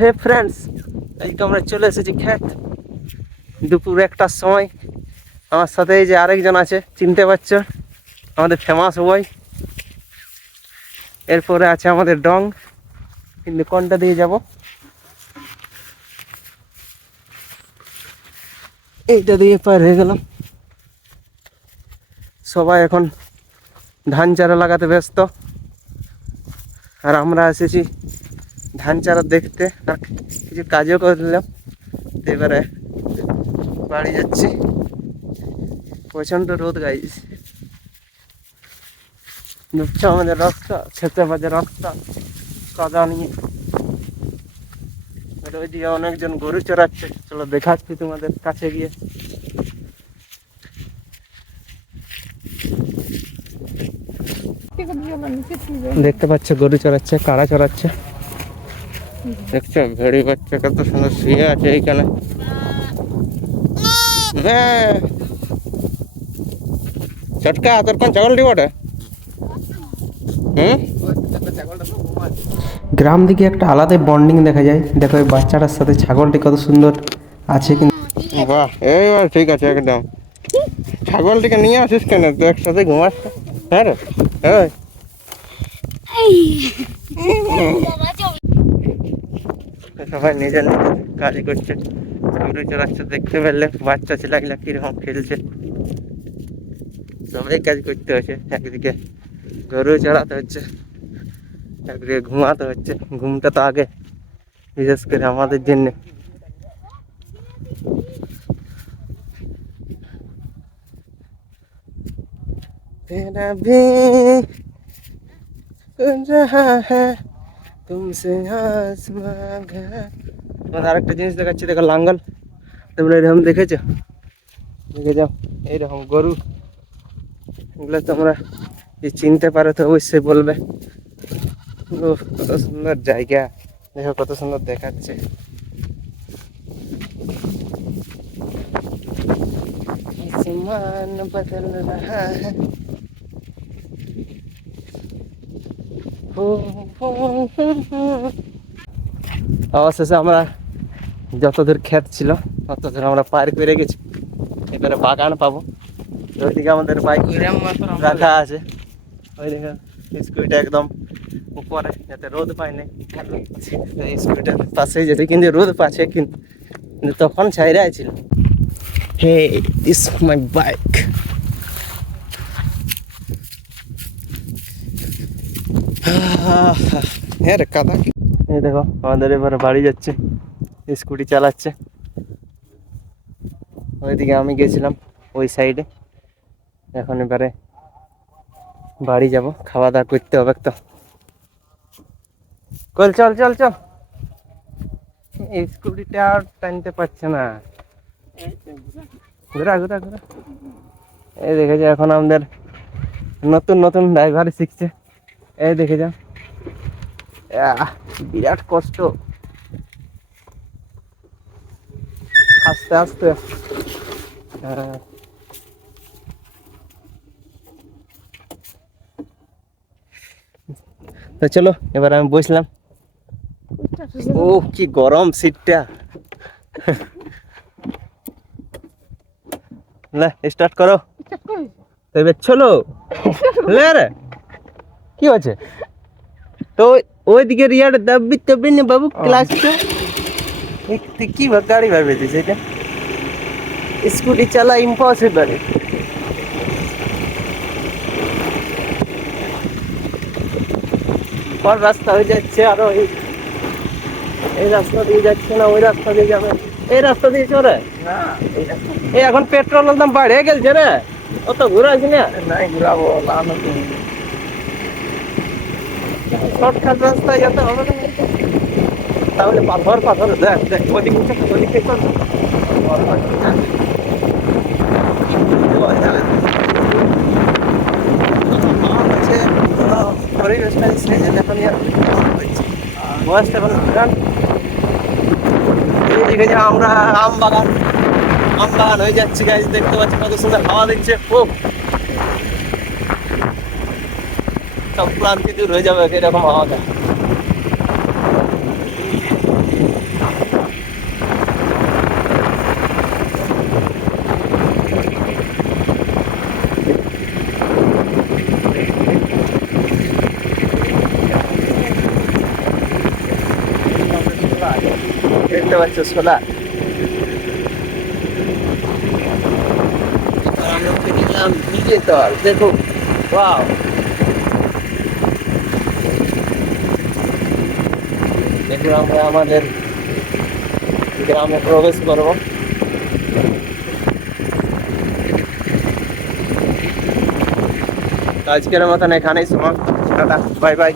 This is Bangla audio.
হে ফ্রেন্ডস, আজকে আমরা চলে এসেছি ক্ষেত দুপুর 1টার সময়। আমার সাথে এই যে আরেকজন আছে, চিনতে পারছো, আমাদের ফেমাস বই। এরপরে আছে আমাদের ডং, কিন্তু কোনটা দিয়ে যাব? এইটা দিয়ে পার হয়ে গেলাম। সবাই এখন ধান চারা লাগাতে ব্যস্ত, আর আমরা এসেছি ধান চারা দেখতে, আর কিছু কাজও করে দিলাম। এবারে বাড়ি যাচ্ছি। প্রচণ্ড রোদ গাইছে, দেখছো আমাদের রাস্তা, খেতে বাজে রাস্তা কাদা নিয়ে। ওইদিকে অনেকজন গরু চড়াচ্ছে, চলো দেখাচ্ছি তোমাদের কাছে গিয়ে। দেখতে পাচ্ছ গরু চড়াচ্ছে, কারা চড়াচ্ছে দেখছো? ভেড়ি বাচ্চা কত সুন্দর শুয়ে আছে এইখানে। হ্যাঁ চটকা তোর কোন ছাগলটি বটে? গ্রাম দিকে একটা আলাদাই বন্ডিং দেখা যায়। দেখো এই বাচ্চাটার সাথে ছাগলটি কত সুন্দর আছে। কিন্তু বাহ, এইবার ঠিক আছে একদম। ছাগলটিকে নিয়ে আসিস কেন? তুই একসাথে ঘুমাস? হ্যাঁ রে, হ্যাঁ সবাই নিজের নিজের কাজ করছে, গরু চড়াচ্ছে। দেখতে পেলে বাচ্চা ছেলেগুলা কিরকম খেলছে। সবাই কাজ করতে হচ্ছে, একদিকে গরু চড়াতে হচ্ছে, একদিকে ঘুমাতে হচ্ছে। ঘুমটা তো আগে, বিশেষ করে আমাদের জন্য। तेरा भी रहा है तुमसे आसमां घा। তোমার আরেকটা জিনিস দেখাচ্ছি, দেখো লাঙ্গল। তোমরা এরকম দেখেছো? দেখে যাও, এইরকম গরু। এগুলো তোমরা যদি চিনতে পারো তো অবশ্যই বলবে। ও কত সুন্দর জায়গা, দেখো কত সুন্দর দেখাচ্ছে। আসমান বদল রহা হ্যায়। অবশেষে আমরা যতদূর ক্ষেত ছিল ততদূর আমরা পার করে গেছি। এবারে বাগান পাবো। ওইদিকে আমাদের বাইক রাখা আছে, ওইদিকে স্কুটিটা একদম উপরে, যাতে রোদ পায় না। স্কুটিটার পাশেই যেতে, কিন্তু রোদ পাচ্ছে, কিন্তু তখন ছাইরা ছিল। হে দিস মাই বাইক। হ্যাঁ রে কাদা। এই দেখো আমাদের এবারে বাড়ি যাচ্ছে, স্কুটি চালাচ্ছে। ওইদিকে আমি গেছিলাম ওই সাইডে। এখন এবারে বাড়ি যাব, খাওয়া দাওয়া করতে হবে তো। চল চল চল চল। স্কুটিটা আর টানতে পারছে না, ঘোরা ঘোরা ঘোরা। এই দেখে যা, এখন আমাদের নতুন নতুন ড্রাইভার শিখছে। এই দেখে যা, বিরাট কষ্ট, আস্তে আস্তে। হ্যাঁ তো চলো এবার আমি বসলাম। ও কি গরম সিটটা। না স্টার্ট করো এবার, চলো রে। কি হচ্ছে তো? ওইদিকে রিয়ার দাবি তবে না বাবু, ক্লাস কি গাড়ি ভাবে দিছে এটা? স্কুটি চালা ইম্পসিবল। পর রাস্তা হয়ে যাচ্ছে, আরো এই রাস্তা দিয়ে যাচ্ছে না, ওই রাস্তা দিয়ে যাবে। এই রাস্তা দিয়ে চলে না, এই এখন পেট্রোলের দাম বাড়ে গেছে রে, অত ঘুরাছি না। নাই ঘুরাবো, শর্টকাট রাস্তায় যেতে হবে না, তাহলে পাথর পাথর। দেখ দেখ ওদিক ওদিকে পরিবেশটা এখন বয়সটা এখন এইদিকে যে আমরা আম বাগান হয়ে যাচ্ছি গাইজ। দেখতে পাচ্ছি কত সুন্দর হাওয়া দিচ্ছে, খুব সব ক্লান্তি দূর হয়ে যাবে এরকম হাওয়াটা। দেখতে পাচ্ছ সোলার। আমরা পেয়ে গেলাম ব্রিজের তল, দেখো ওয়াও। দেখুন আমরা আমাদের গ্রামে প্রবেশ করব। আজকের মতন এখানেই সমাপ্ত, টাটা বাই বাই।